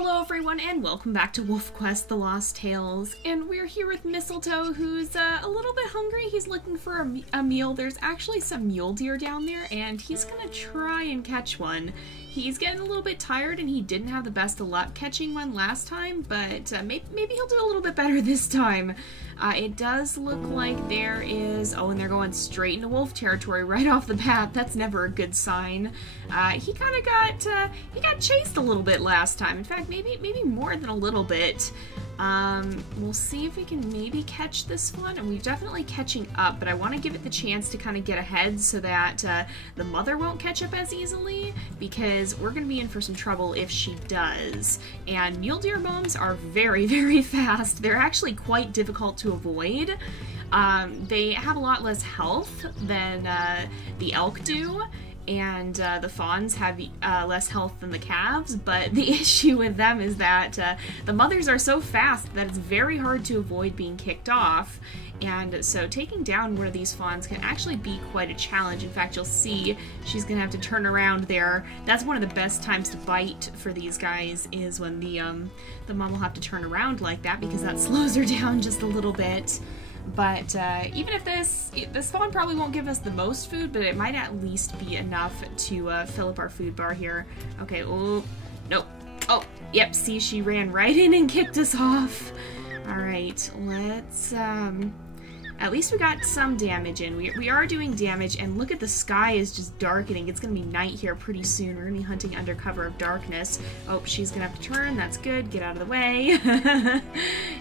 Hello everyone and welcome back to WolfQuest The Lost Tales, and we're here with Mistletoe, who's a little bit hungry. He's looking for a meal. There's actually some mule deer down there and he's gonna try and catch one. He's getting a little bit tired and he didn't have the best of luck catching one last time, but maybe he'll do a little bit better this time. It does look like there is... oh, and they're going straight into wolf territory right off the bat. That's never a good sign. He kind of got chased a little bit last time. In fact, maybe more than a little bit. We'll see if we can maybe catch this one, and we're definitely catching up, but I want to give it the chance to kind of get ahead so that the mother won't catch up as easily, because we're going to be in for some trouble if she does. And mule deer moms are very, very fast. They're actually quite difficult to avoid. They have a lot less health than the elk do, and the fawns have less health than the calves, but the issue with them is that the mothers are so fast that it's very hard to avoid being kicked off, and so taking down one of these fawns can actually be quite a challenge. In fact, you'll see she's gonna have to turn around there. That's one of the best times to bite for these guys, is when the mom will have to turn around like that, because that slows her down just a little bit. But even if this fawn probably won't give us the most food, but it might at least be enough to fill up our food bar here. Okay, oh, nope. Oh, yep, see, she ran right in and kicked us off. Alright, let's, at least we got some damage in. We are doing damage, and look at the sky is just darkening. It's gonna be night here pretty soon. We're gonna be hunting under cover of darkness. Oh, she's gonna have to turn. That's good. Get out of the way.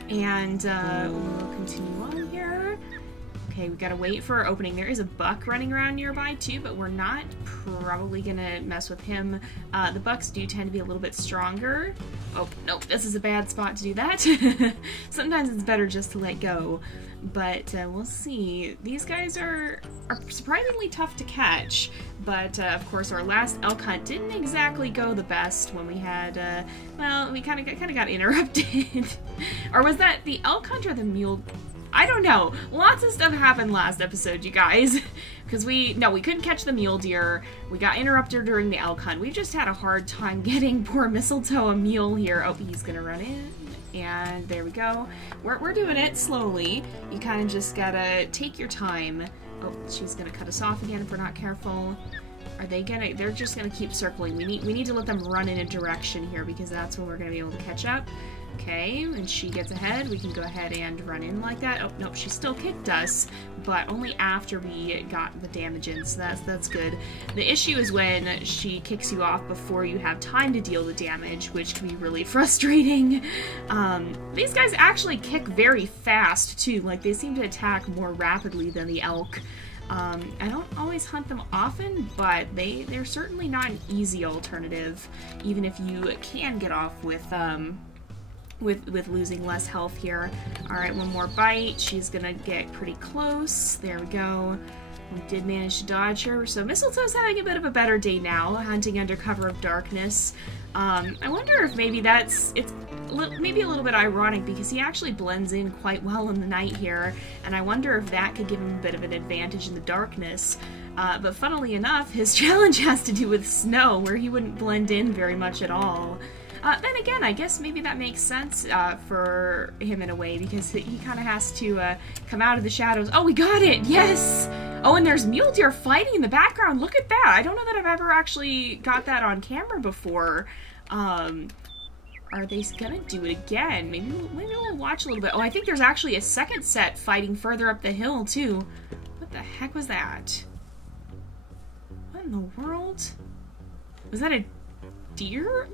And we'll continue on here. Okay, we gotta wait for our opening. There is a buck running around nearby too, but we're not probably gonna mess with him. The bucks do tend to be a little bit stronger. Oh, nope, this is a bad spot to do that. Sometimes it's better just to let go. But we'll see. These guys are surprisingly tough to catch, but of course our last elk hunt didn't exactly go the best when we had, well, we kind of got interrupted. Or was that the elk hunt or the mule? I don't know. Lots of stuff happened last episode, you guys. Because we couldn't catch the mule deer. We got interrupted during the elk hunt. We've just had a hard time getting poor Mistletoe a meal here. Oh, he's gonna run in. And there we go. We're doing it slowly. You kind of just gotta take your time. Oh, she's gonna cut us off again if we're not careful. They're just gonna keep circling. We need to let them run in a direction here, because that's when we're gonna be able to catch up. Okay, and she gets ahead. We can go ahead and run in like that. Oh, nope, she still kicked us, but only after we got the damage in, so that's good. The issue is when she kicks you off before you have time to deal the damage, which can be really frustrating. These guys actually kick very fast, too. Like, they seem to attack more rapidly than the elk. I don't always hunt them often, but they're certainly not an easy alternative, even if you can get off with losing less health here. Alright, one more bite. She's gonna get pretty close. There we go. We did manage to dodge her. So Mistletoe's having a bit of a better day now, hunting under cover of darkness. I wonder if maybe it's maybe a little bit ironic, because he actually blends in quite well in the night here, and I wonder if that could give him a bit of an advantage in the darkness. But funnily enough, his challenge has to do with snow, where he wouldn't blend in very much at all. Then again, I guess maybe that makes sense for him in a way, because he kind of has to come out of the shadows. Oh, we got it! Yes! Oh, and there's mule deer fighting in the background. Look at that! I don't know that I've ever actually got that on camera before. Are they gonna do it again? Maybe we'll watch a little bit. Oh, I think there's actually a second set fighting further up the hill, too. What the heck was that? What in the world? Was that a deer?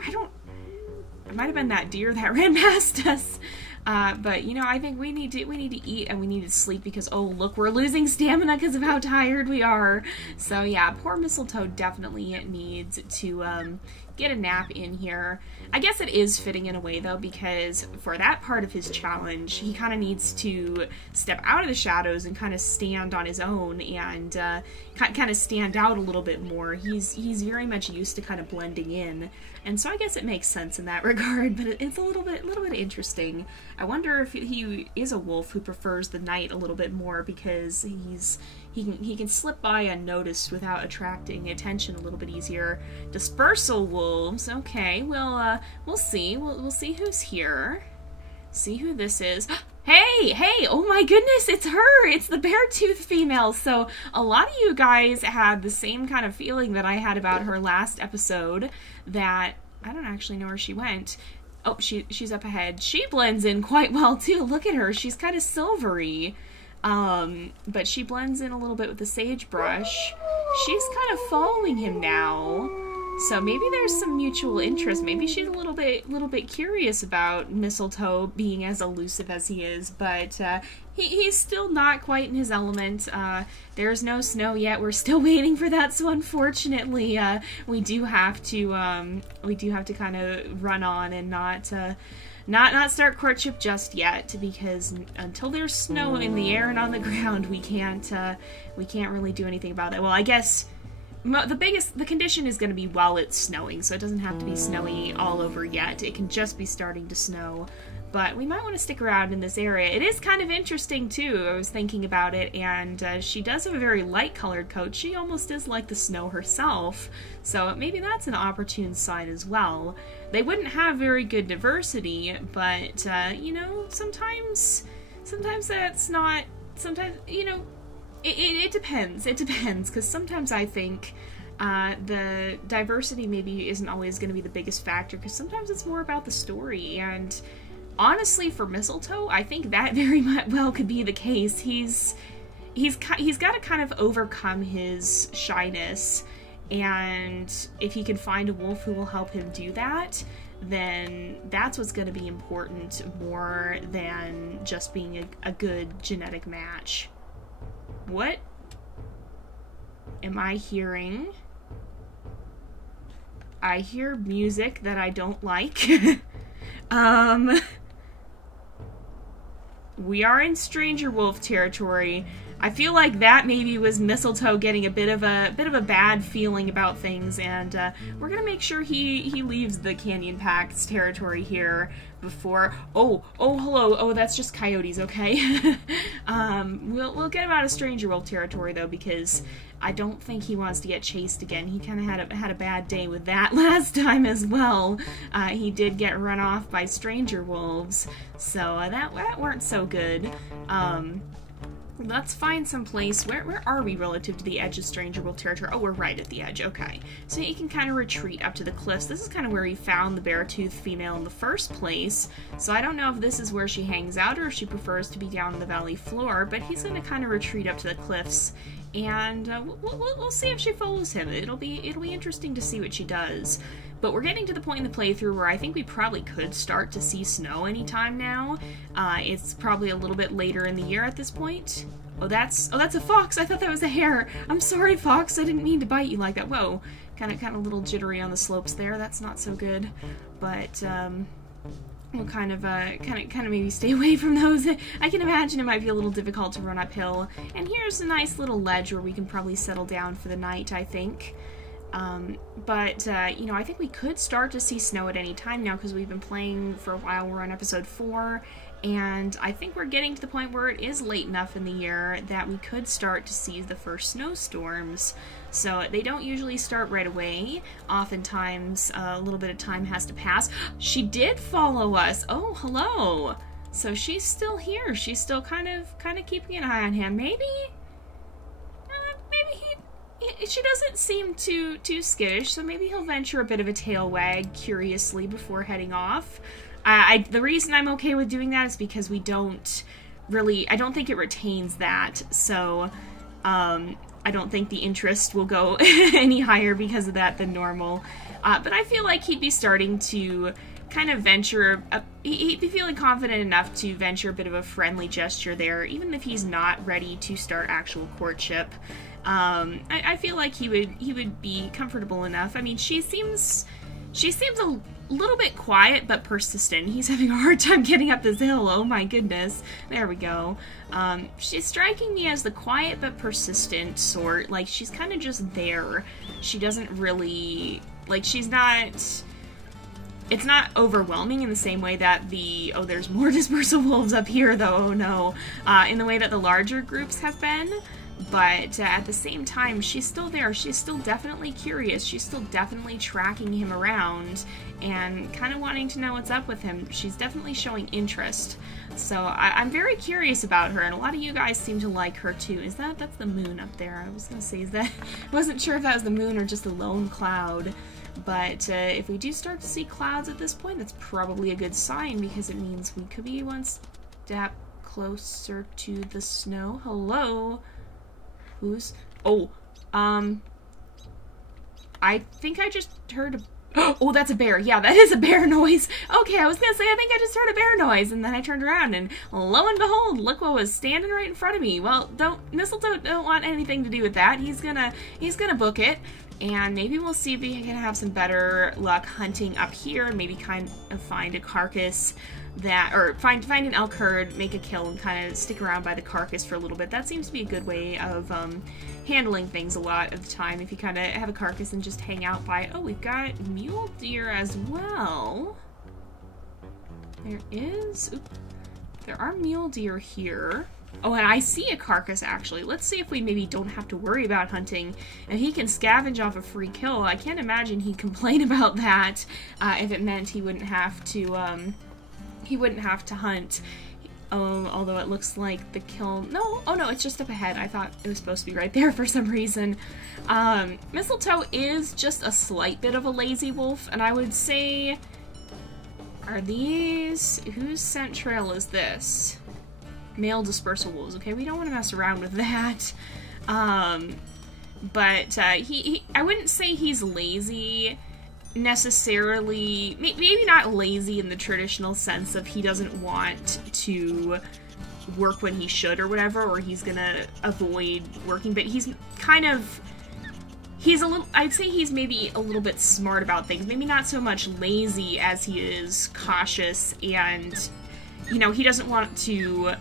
It might have been that deer that ran past us. But, you know, I think we need to eat and we need to sleep, because, oh, look, we're losing stamina because of how tired we are. So, yeah, poor Mistletoe definitely needs to get a nap in here. I guess it is fitting in a way, though, because for that part of his challenge, he kind of needs to step out of the shadows and kind of stand on his own and kind of stand out a little bit more. He's very much used to kind of blending in, and so I guess it makes sense in that regard, but it's a little bit interesting. I wonder if he is a wolf who prefers the night a little bit more, because he can slip by unnoticed without attracting attention a little bit easier. Dispersal wolves. Okay, we'll see. We'll see who's here. See who this is. Hey! Oh my goodness, it's her! It's the bear-tooth female! So, a lot of you guys had the same kind of feeling that I had about her last episode, that I don't actually know where she went. Oh, she's up ahead. She blends in quite well, too. Look at her. She's kind of silvery. But she blends in a little bit with the sagebrush. She's kind of following him now. So maybe there's some mutual interest. Maybe she's a little bit curious about Mistletoe being as elusive as he is, but he's still not quite in his element. There's no snow yet. We're still waiting for that, so unfortunately, we do have to kind of run on and not start courtship just yet, because until there's snow in the air and on the ground, we can't really do anything about it. Well, I guess the condition is going to be while it's snowing, so it doesn't have to be snowy all over yet. It can just be starting to snow, but we might want to stick around in this area. It is kind of interesting too. I was thinking about it, and she does have a very light colored coat. She almost is like the snow herself, so maybe that's an opportune side as well. They wouldn't have very good diversity, but you know, sometimes that's not, sometimes, you know, it depends. It depends, because sometimes I think the diversity maybe isn't always going to be the biggest factor, because sometimes it's more about the story. And honestly, for Mistletoe, I think that very well could be the case. He's got to kind of overcome his shyness, and if he can find a wolf who will help him do that, then that's what's going to be important more than just being a good genetic match. What am I hearing? I hear music that I don't like. We are in stranger wolf territory. I feel like that maybe was Mistletoe getting a bit of a bad feeling about things, and we're gonna make sure he leaves the Canyon Pact's territory here before. Oh, hello. Oh, that's just coyotes. Okay. We'll get him out of stranger wolf territory though, because I don't think he wants to get chased again. He kind of had a bad day with that last time as well. He did get run off by stranger wolves, so that weren't so good. Let's find some place. Where are we relative to the edge of stranger wolf territory? Oh, we're right at the edge. Okay. So you can kind of retreat up to the cliffs. This is kind of where he found the bear-toothed female in the first place. So I don't know if this is where she hangs out or if she prefers to be down on the valley floor, but he's going to kind of retreat up to the cliffs, and we'll see if she follows him. It'll be interesting to see what she does. But we're getting to the point in the playthrough where I think we probably could start to see snow anytime now. It's probably a little bit later in the year at this point. Oh, that's a fox. I thought that was a hare. I'm sorry, fox. I didn't mean to bite you like that. Whoa, kind of a little jittery on the slopes there. That's not so good. But we'll kind of maybe stay away from those. I can imagine it might be a little difficult to run uphill. And here's a nice little ledge where we can probably settle down for the night, I think. You know, I think we could start to see snow at any time now, because we've been playing for a while. We're on episode 4, and I think we're getting to the point where it is late enough in the year that we could start to see the first snowstorms. So they don't usually start right away. Oftentimes, a little bit of time has to pass. She did follow us. Oh, hello. So she's still here. She's still kind of keeping an eye on him. Maybe she doesn't seem too skittish, so maybe he'll venture a bit of a tail wag curiously before heading off. The reason I'm okay with doing that is because I don't think it retains that, so I don't think the interest will go any higher because of that than normal. But I feel like he'd be starting to kind of venture, he'd be feeling confident enough to venture a bit of a friendly gesture there, even if he's not ready to start actual courtship. I feel like he would be comfortable enough. I mean, she seems a little bit quiet but persistent. He's having a hard time getting up this hill. Oh my goodness. There we go. She's striking me as the quiet but persistent sort. Like, she's kind of just there. She doesn't really, like, it's not overwhelming in the same way that there's more dispersal wolves up here though, oh no, in the way that the larger groups have been. But at the same time, she's still there. She's still definitely curious. She's still definitely tracking him around and kind of wanting to know what's up with him. She's definitely showing interest. So I'm very curious about her, and a lot of you guys seem to like her too. That's the moon up there? I was gonna say, I wasn't sure if that was the moon or just a lone cloud. But if we do start to see clouds at this point, that's probably a good sign, because it means we could be one step closer to the snow. Hello? Who's... Oh, I think I just heard a... Oh, that's a bear. Yeah, that is a bear noise. Okay, I was gonna say, I think I just heard a bear noise, and then I turned around, and lo and behold, look what was standing right in front of me. Well, Mistletoe don't want anything to do with that. He's gonna book it, and maybe we'll see if we can have some better luck hunting up here, maybe kind of find a carcass or find an elk herd, make a kill, and kind of stick around by the carcass for a little bit. That seems to be a good way of handling things a lot of the time, if you kind of have a carcass and just hang out by it. Oh, we've got mule deer as well. There are mule deer here. Oh, and I see a carcass, actually. Let's see if we maybe don't have to worry about hunting, and he can scavenge off a free kill. I can't imagine he'd complain about that if it meant he wouldn't have to hunt. Although it looks like the kill... No, oh no, it's just up ahead. I thought it was supposed to be right there for some reason. Mistletoe is just a slight bit of a lazy wolf, and I would say... Are these... Whose scent trail is this? Male dispersal wolves. Okay, we don't want to mess around with that. But I wouldn't say he's lazy necessarily. Maybe not lazy in the traditional sense of he doesn't want to work when he should or whatever, or he's gonna avoid working, but he's kind of... I'd say he's maybe a little bit smart about things. Maybe not so much lazy as he is cautious, and, you know, he doesn't want to...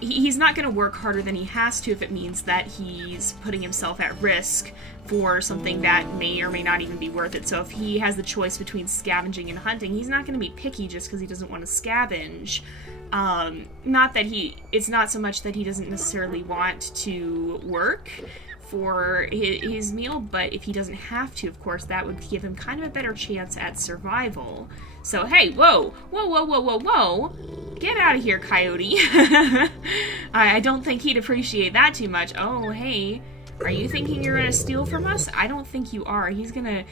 He's not going to work harder than he has to if it means that he's putting himself at risk for something that may or may not even be worth it. So if he has the choice between scavenging and hunting, he's not going to be picky just because he doesn't want to scavenge. It's not so much that he doesn't necessarily want to work for his meal, but if he doesn't have to, of course, that would give him kind of a better chance at survival. So, hey, whoa, get out of here, coyote. I don't think he'd appreciate that too much. Oh, hey, are you thinking you're gonna steal from us? I don't think you are. He's gonna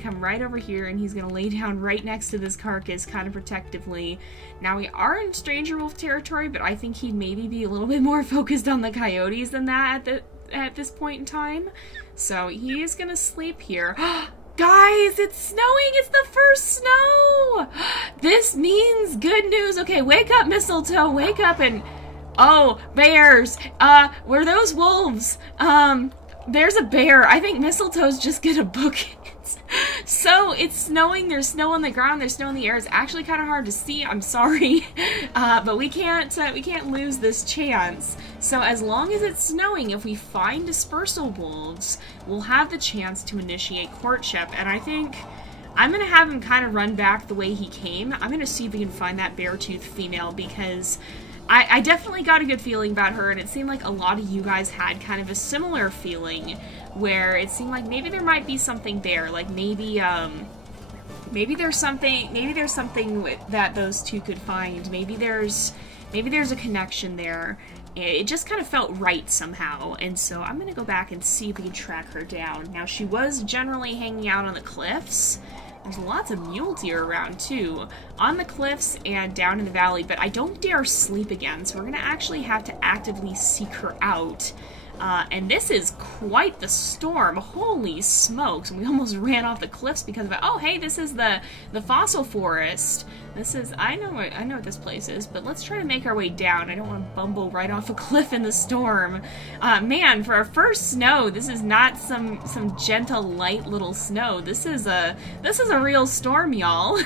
come right over here, and he's gonna lay down right next to this carcass, kind of protectively. Now, we are in stranger wolf territory, but I think he'd maybe be a little bit more focused on the coyotes than that at this point in time. So he is gonna sleep here. Guys, it's snowing! It's the first snow! This means good news. Okay, wake up, Mistletoe. Wake up and... Oh, bears! Were those wolves? There's a bear. I think Mistletoe's just gonna book it. So, it's snowing, there's snow on the ground, there's snow in the air. It's actually kind of hard to see, I'm sorry. But we can't lose this chance. So as long as it's snowing, if we find dispersal wolves, we'll have the chance to initiate courtship. And I think I'm gonna have him kind of run back the way he came. I'm gonna see if we can find that bear-toothed female, because I definitely got a good feeling about her, and it seemed like a lot of you guys had kind of a similar feeling, where it seemed like maybe there might be something there, like maybe there's something that those two could find. Maybe there's a connection there. It just kind of felt right somehow, and so I'm gonna go back and see if we can track her down. Now, she was generally hanging out on the cliffs. There's lots of mule deer around, too, on the cliffs and down in the valley, but I don't dare sleep again, so we're going to actually have to actively seek her out. And this is quite the storm. Holy smokes. We almost ran off the cliffs because of it. Oh, hey, this is the fossil forest. This is... I know what this place is, but let's try to make our way down. I don't want to bumble right off a cliff in the storm. Man, for our first snow, this is not some gentle, light little snow. This is a real storm, y'all.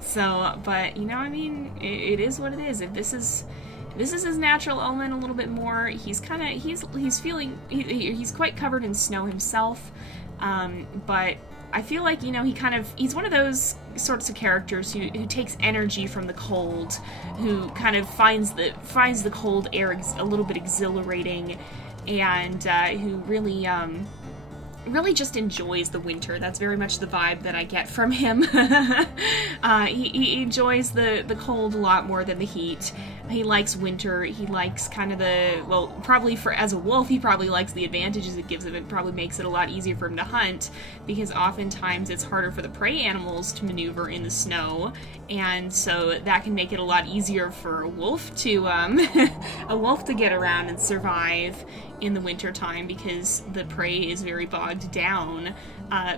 So, but, you know, I mean, it is what it is. If this is his natural element a little bit more. He's quite covered in snow himself, but I feel like, you know, he's one of those sorts of characters who takes energy from the cold, who kind of finds the cold air a little bit exhilarating, and who really really just enjoys the winter. That's very much the vibe that I get from him. He enjoys the cold a lot more than the heat. He likes winter. He likes kind of the, well, probably as a wolf, he probably likes the advantages it gives him. It probably makes it a lot easier for him to hunt, because oftentimes it's harder for the prey animals to maneuver in the snow, and so that can make it a lot easier for a wolf to a wolf to get around and survive in the winter time, because the prey is very bogged down,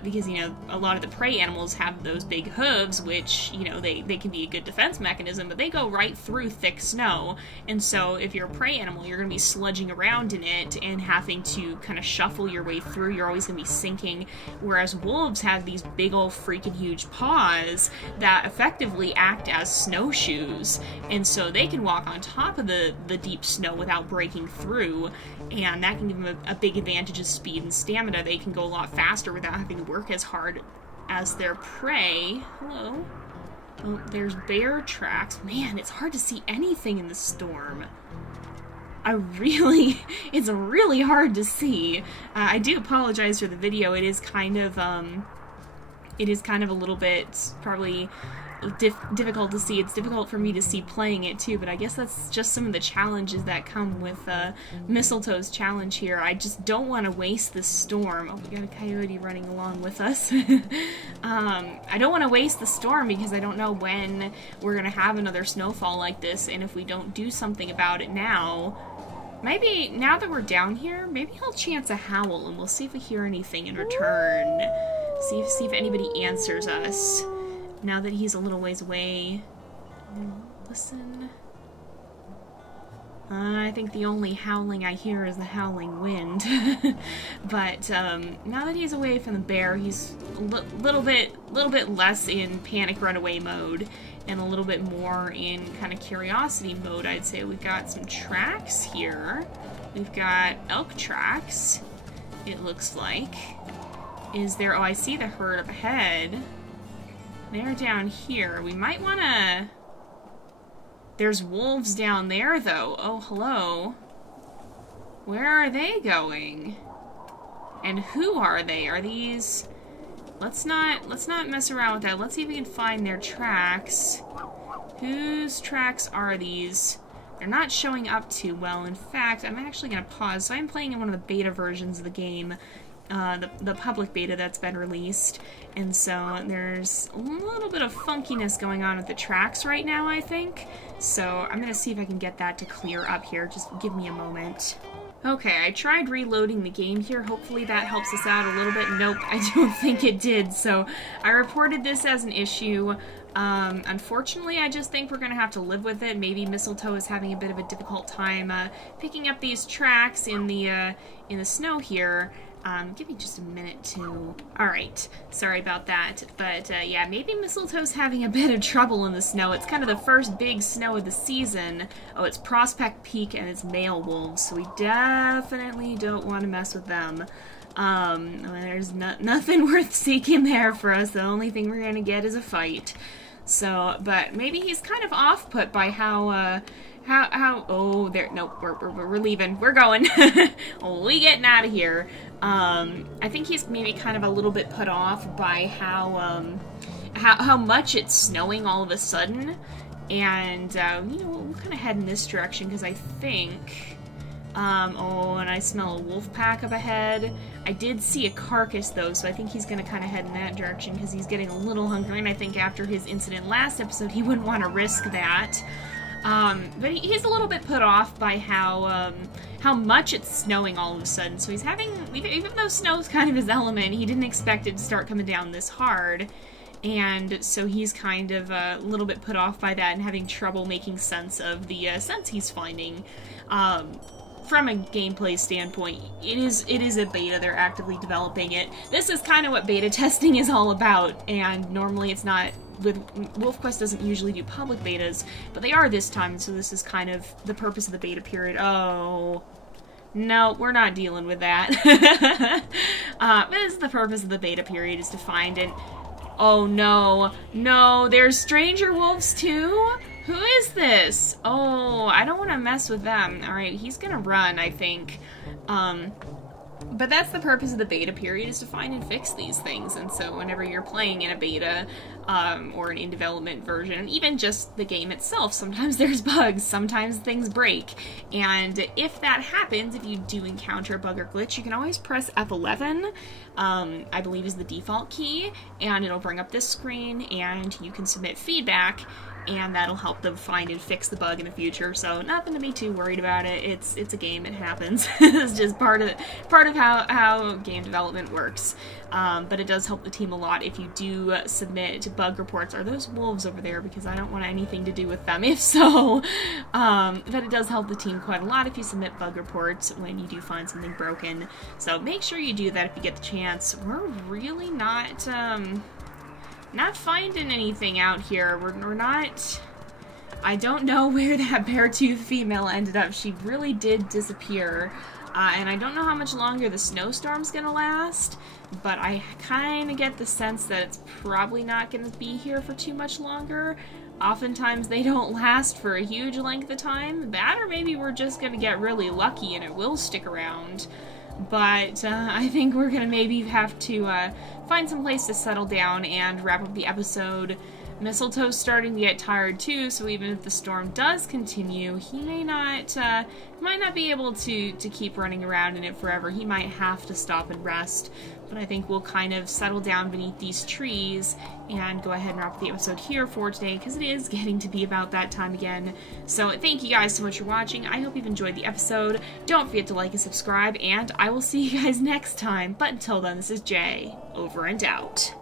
because, you know, a lot of the prey animals have those big hooves, which, you know, they can be a good defense mechanism, but they go right through thick snow, and so if you're a prey animal, you're going to be sludging around in it and having to kind of shuffle your way through. You're always going to be sinking, whereas wolves have these big old freaking huge paws that effectively act as snowshoes, and so they can walk on top of the deep snow without breaking through, and that can give them a big advantage of speed and stamina. They can go a lot faster without having to work as hard as their prey. Hello? Oh, there's bear tracks. Man, it's hard to see anything in the storm. It's really hard to see. I do apologize for the video. It is kind of a little bit probably difficult to see. It's difficult for me to see playing it too, but I guess that's just some of the challenges that come with Mistletoe's challenge here. I just don't want to waste this storm. Oh, we got a coyote running along with us. I don't want to waste the storm because I don't know when we're going to have another snowfall like this, and if we don't do something about it now, maybe now that we're down here, maybe I'll chance a howl and we'll see if we hear anything in return. See if anybody answers us. Now that he's a little ways away. Listen. I think the only howling I hear is the howling wind. But now that he's away from the bear, he's a little bit less in panic runaway mode and a little bit more in kind of curiosity mode, I'd say. We've got some tracks here. We've got elk tracks, it looks like. Is there... oh, I see the herd up ahead. They're down here. We might want to... there's wolves down there, though. Oh, hello. Where are they going? And who are they? Are these... Let's not mess around with that. Let's see if we can find their tracks. Whose tracks are these? They're not showing up too well. In fact, I'm actually going to pause. So I'm playing in one of the beta versions of the game. The public beta that's been released, and so there's a little bit of funkiness going on with the tracks right now, I think. So I'm gonna see if I can get that to clear up here. Just give me a moment. Okay, I tried reloading the game here. Hopefully that helps us out a little bit. Nope, I don't think it did. So I reported this as an issue. Unfortunately, I just think we're gonna have to live with it. Maybe Mistletoe is having a bit of a difficult time picking up these tracks in the snow here. Give me just a minute to... Alright, sorry about that. But, yeah, maybe Mistletoe's having a bit of trouble in the snow. It's kind of the first big snow of the season. Oh, it's Prospect Peak and it's male wolves, so we definitely don't want to mess with them. There's nothing worth seeking there for us. The only thing we're gonna get is a fight. So, but maybe he's kind of off-put by how, oh, there, nope, we're leaving. We're going. We getting out of here. I think he's maybe kind of a little bit put off by how much it's snowing all of a sudden. And, you know, we'll kind of head in this direction because I think, oh, and I smell a wolf pack up ahead. I did see a carcass, though, so I think he's going to kind of head in that direction because he's getting a little hungry, and I think after his incident last episode, he wouldn't want to risk that. But he's a little bit put off by how much it's snowing all of a sudden. So he's having, even though snow's kind of his element, he didn't expect it to start coming down this hard. And so he's kind of a little bit put off by that and having trouble making sense of the sense he's finding. From a gameplay standpoint, it is a beta. They're actively developing it. This is kind of what beta testing is all about, and normally it's not. With WolfQuest doesn't usually do public betas, but they are this time, so this is kind of the purpose of the beta period. Oh, no, we're not dealing with that. This is the purpose of the beta period, is to find and... Oh no, no, there's stranger wolves too? Who is this? Oh, I don't want to mess with them. Alright, he's gonna run, I think. But that's the purpose of the beta period, is to find and fix these things. And so whenever you're playing in a beta, or an in-development version, even just the game itself, sometimes there's bugs, sometimes things break. And if that happens, if you do encounter a bug or glitch, you can always press F11, I believe is the default key, and it'll bring up this screen, and you can submit feedback, and that'll help them find and fix the bug in the future. So nothing to be too worried about it. It's a game. It happens. It's just part of how game development works. But it does help the team a lot if you do submit bug reports. Are those wolves over there? Because I don't want anything to do with them if so. But it does help the team quite a lot if you submit bug reports when you do find something broken. So make sure you do that if you get the chance. We're really not finding anything out here. We're not... I don't know where that bear-tooth female ended up. She really did disappear. And I don't know how much longer the snowstorm's gonna last, but I kind of get the sense that it's probably not gonna be here for too much longer. Oftentimes they don't last for a huge length of time. That, or maybe we're just gonna get really lucky and it will stick around. But I think we're gonna maybe have to find some place to settle down and wrap up the episode. Mistletoe's starting to get tired too, so even if the storm does continue, he might not be able to keep running around in it forever. He might have to stop and rest. But I think we'll kind of settle down beneath these trees and go ahead and wrap the episode here for today, because it is getting to be about that time again. So thank you guys so much for watching. I hope you've enjoyed the episode. Don't forget to like and subscribe, and I will see you guys next time. But until then, this is Jay, over and out.